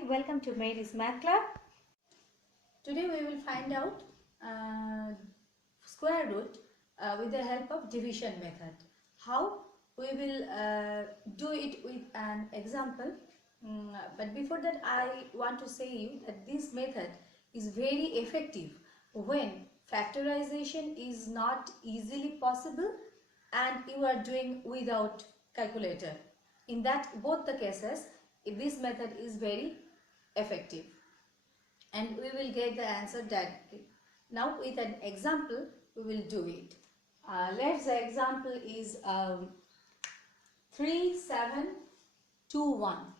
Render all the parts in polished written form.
Hi, welcome to Mary's Math Club. Today we will find out square root with the help of division method. How? We will do it with an example. But before that, I want to say you that this method is very effective when factorization is not easily possible and you are doing without calculator. In that both the cases, this method is very effective and we will get the answer directly. Now with an example we will do it. Let's the example is 3721.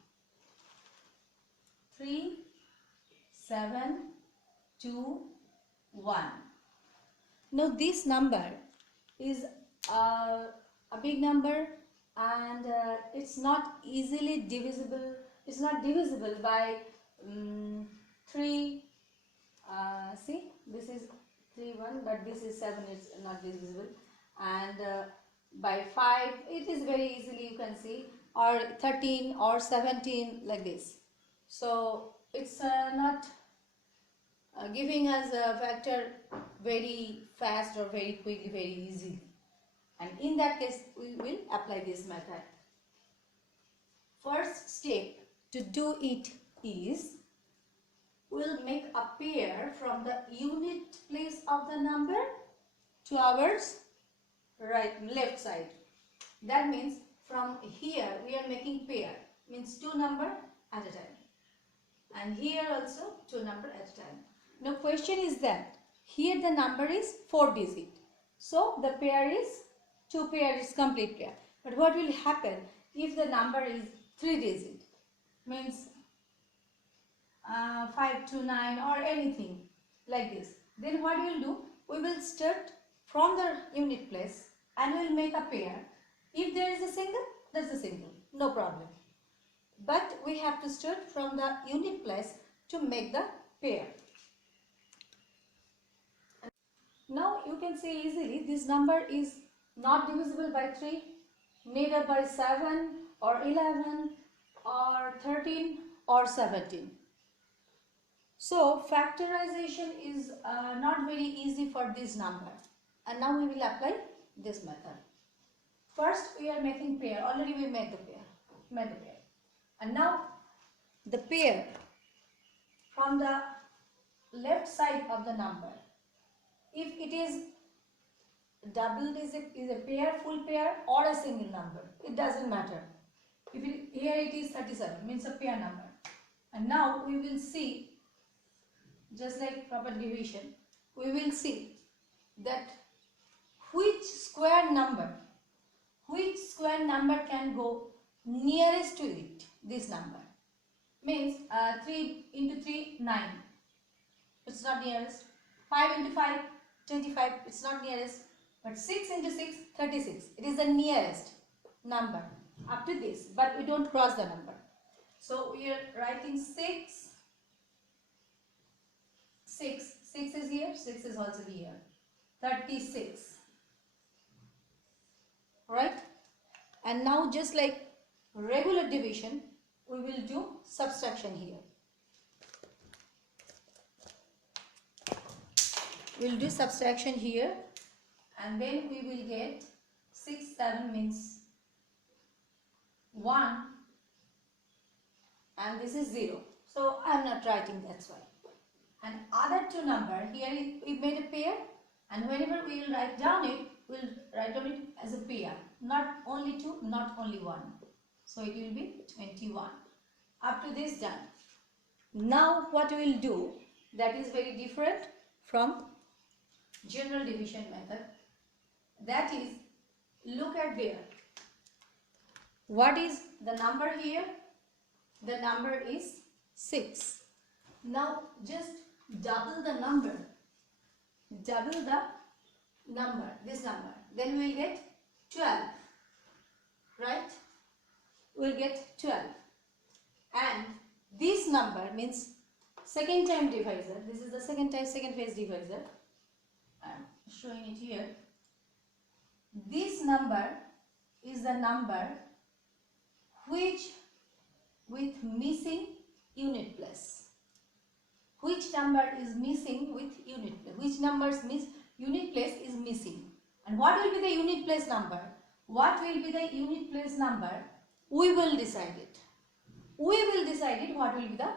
3721. Now this number is a big number and it's not easily divisible. It's not divisible by 3. See, this is 3 1, but this is 7. It's not divisible, and by 5 it is very easily you can see, or 13 or 17 like this. So it's not giving us a factor very fast or very quickly, very easily, and in that case we will apply this method. First step to do it is we'll make a pair from the unit place of the number to our left side. That means from here we are making pair, means 2 number at a time, and here also 2 number at a time. Now question is that here the number is 4 digit, so the pair is 2 pair is complete pair. But what will happen if the number is 3 digit, means 5 to 9 or anything like this? Then what we will do, we will start from the unit place and we will make a pair. If there is a single, that's a single, no problem. But we have to start from the unit place to make the pair. Now you can see easily this number is not divisible by 3, neither by 7 or 11 or 13 or 17. So factorization is not very easy for this number, and now we will apply this method. First we are making pair. Already we made the pair, and now the pair from the left side of the number. If it is double digit, is a pair, full pair, or a single number, it doesn't matter. If here it is 37, means a pair number, and now we will see. Just like proper division, we will see that which square number can go nearest to it. This number means 3 into 3, 9. It's not nearest. 5 into 5, 25. It's not nearest. But 6 into 6, 36. It is the nearest number up to this. But we don't cross the number. So we are writing 6. 6 is here, 6 is also here. 36. Right? And now just like regular division, we will do subtraction here. We'll do subtraction here, and then we will get 6, 7 means 1, and this is 0. So I am not writing, that's why. And other 2 number, here we made a pair, and whenever we will write down it, we will write down it as a pair. Not only 2, not only 1. So it will be 21. Up to this done. Now what we will do, that is very different from general division method. That is, look at there. What is the number here? The number is 6. Now just double the number, this number, then we will get 12, right? We will get 12, and this number means second time divisor. This is the second phase divisor. I am showing it here. This number is the number which with missing unit place. Which number is missing with unit place? Which numbers miss? Unit place is missing. And what will be the unit place number? What will be the unit place number? We will decide it. We will decide it what will be the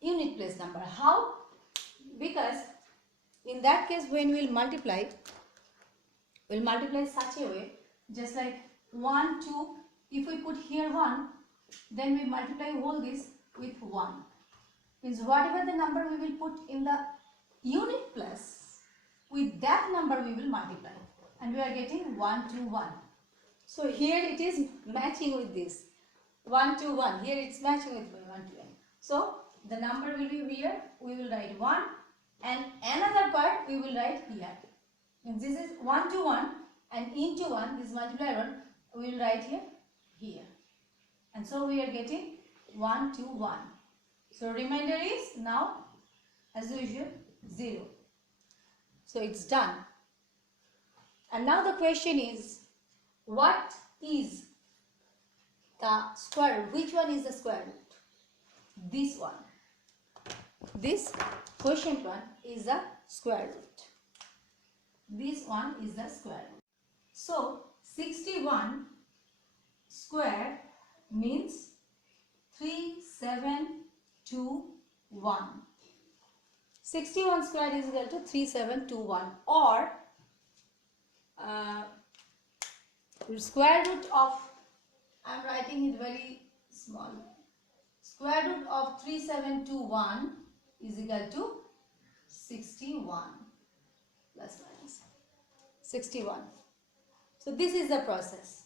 unit place number. How? Because in that case when we'll multiply such a way, just like 1, 2, if we put here 1, then we multiply all this with 1. Means whatever the number we will put in the unit place, with that number we will multiply. And we are getting 1 to 1. So here it is matching with this. 1 to 1. Here it's matching with 1 to 1. So the number will be here. We will write 1. And another part we will write here. And this is 1 to 1. And into 1, this multiplier 1, we will write here. And so we are getting 1 to 1. So remainder is now, as usual, 0. So it's done. And now the question is, what is the square root? Which one is the square root? This one. This quotient one is the square root. This one is the square root. So 61 square means 3721. 61 square is equal to 3721, or square root of, I am writing it very small, square root of 3721 is equal to 61 plus minus 61. So this is the process.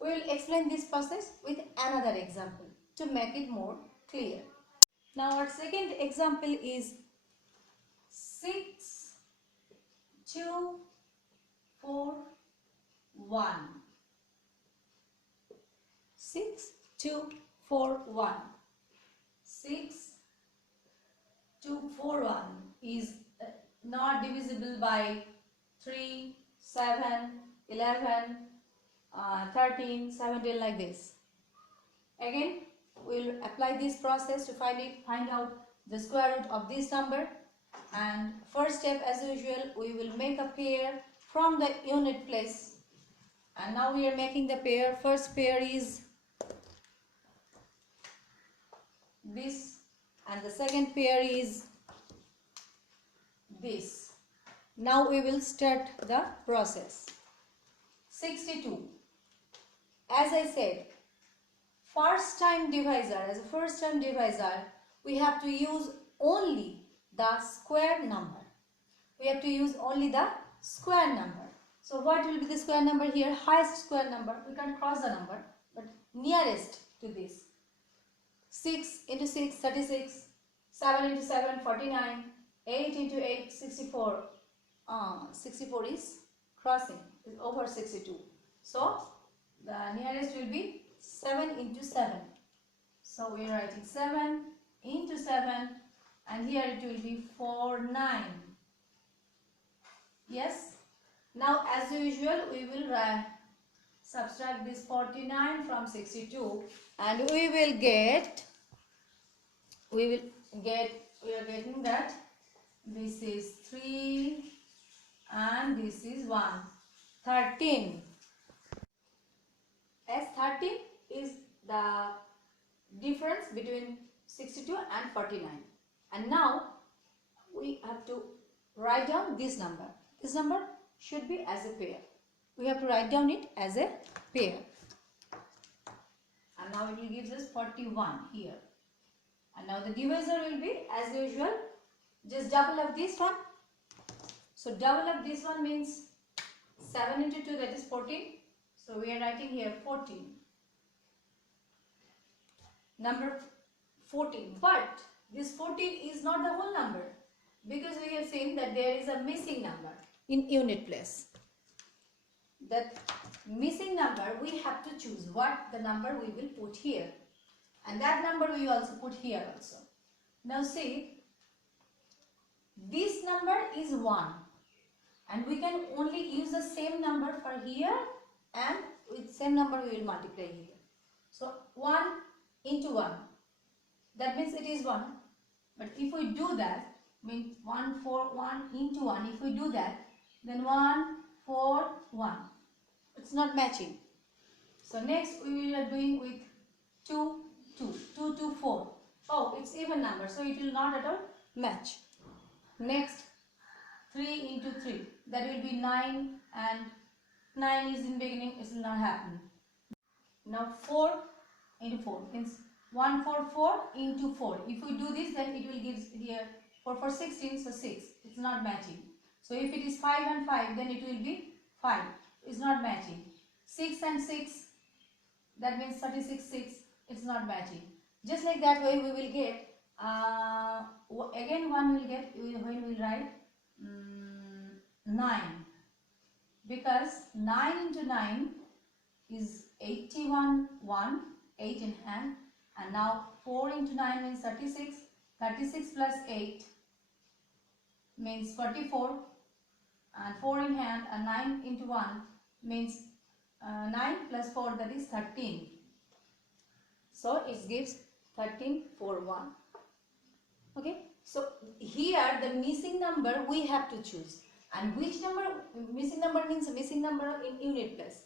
We will explain this process with another example to make it more clear. Now our second example is 6, 2, 4, 1. 6, 2, 4, 1. 6, 2, 4, 1 is not divisible by 3, 7, 11, 13, 17, like this. Again, we will apply this process to find out the square root of this number. And first step, as usual, we will make a pair from the unit place. And now we are making the pair. First pair is this, and the second pair is this. Now we will start the process. 62. As I said, first time divisor, as a first time divisor, we have to use only the square number. We have to use only the square number. So what will be the square number here? Highest square number. We can't cross the number, but nearest to this. 6 into 6, 36. 7 into 7, 49. 8 into 8, 64. 64 is crossing, is over 62. So the nearest will be 7 into 7. So we are writing 7 into 7, and here it will be 49. Yes. Now as usual we will subtract this 49 from 62, and we are getting that this is 3 and this is 1. 13. As 13 is the difference between 62 and 49. And now we have to write down this number. This number should be as a pair. We have to write down it as a pair. And now it will give us 41 here. And now the divisor will be, as usual, just double of this one. So double of this one means 7 into 2, that is 14. So we are writing here 14. Number 14. But this 14 is not the whole number, because we have seen that there is a missing number in unit place. That missing number we have to choose what the number we will put here. And that number we also put here also. Now see, this number is 1. And we can only use the same number for here, and with same number we will multiply here. So 1 into 1. that means it is 1. But if we do that, means 1, 4, 1 into 1, if we do that, then 1, 4, 1. It's not matching. So next we are doing with 2, 2, 2 to 4. Oh, it's even number, so it will not at all match. Next, 3 into 3, that will be 9, and 9 is in beginning, it will not happen. Now 4 into 4 means 1, 4, 4 into 4. If we do this, then it will give here 4 for 16, so 6. It's not matching. So if it is 5 and 5, then it will be 5. It's not matching. 6 and 6, that means 36, 6. It's not matching. Just like that way we will get, again one will get, when we write 9. Because 9 into 9 is 81, 1, 8 in hand, and now 4 into 9 means 36, 36 plus 8 means 44, and 4 in hand, and 9 into 1 means 9 plus 4, that is 13. So it gives 13, 4, 1. Okay, so here the missing number we have to choose, and which number, missing number means missing number in unit place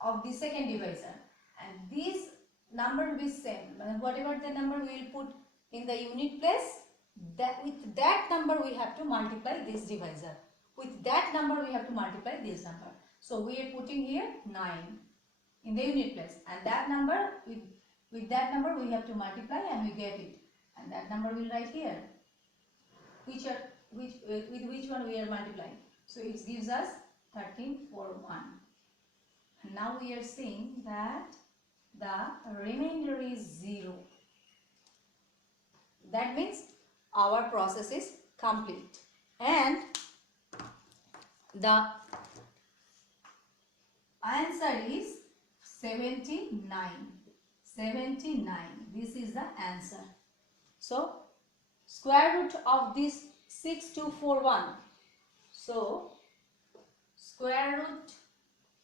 of the second divisor, and this number will be same. Whatever the number we will put in the unit place, that with that number we have to multiply this divisor. With that number we have to multiply this number. So we are putting here 9 in the unit place, and that number with that number we have to multiply, and we get it, and that number we'll write here. With which one we are multiplying? So it gives us 13, 4, 1. And now we are seeing that the remainder is 0. That means our process is complete, and the answer is 79. 79. This is the answer. So square root of this 6241. So square root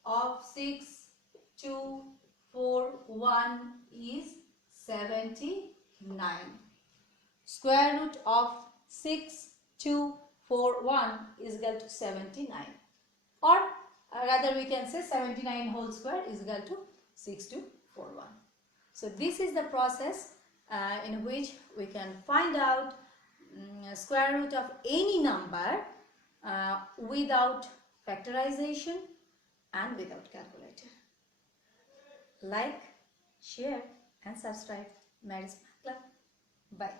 of 6241 is 79. Square root of 6241 is equal to 79, or rather we can say 79 whole square is equal to 6241. So this is the process in which we can find out square root of any number without factorization and without calculator. Like, share and subscribe. Mary's Math Club. Bye.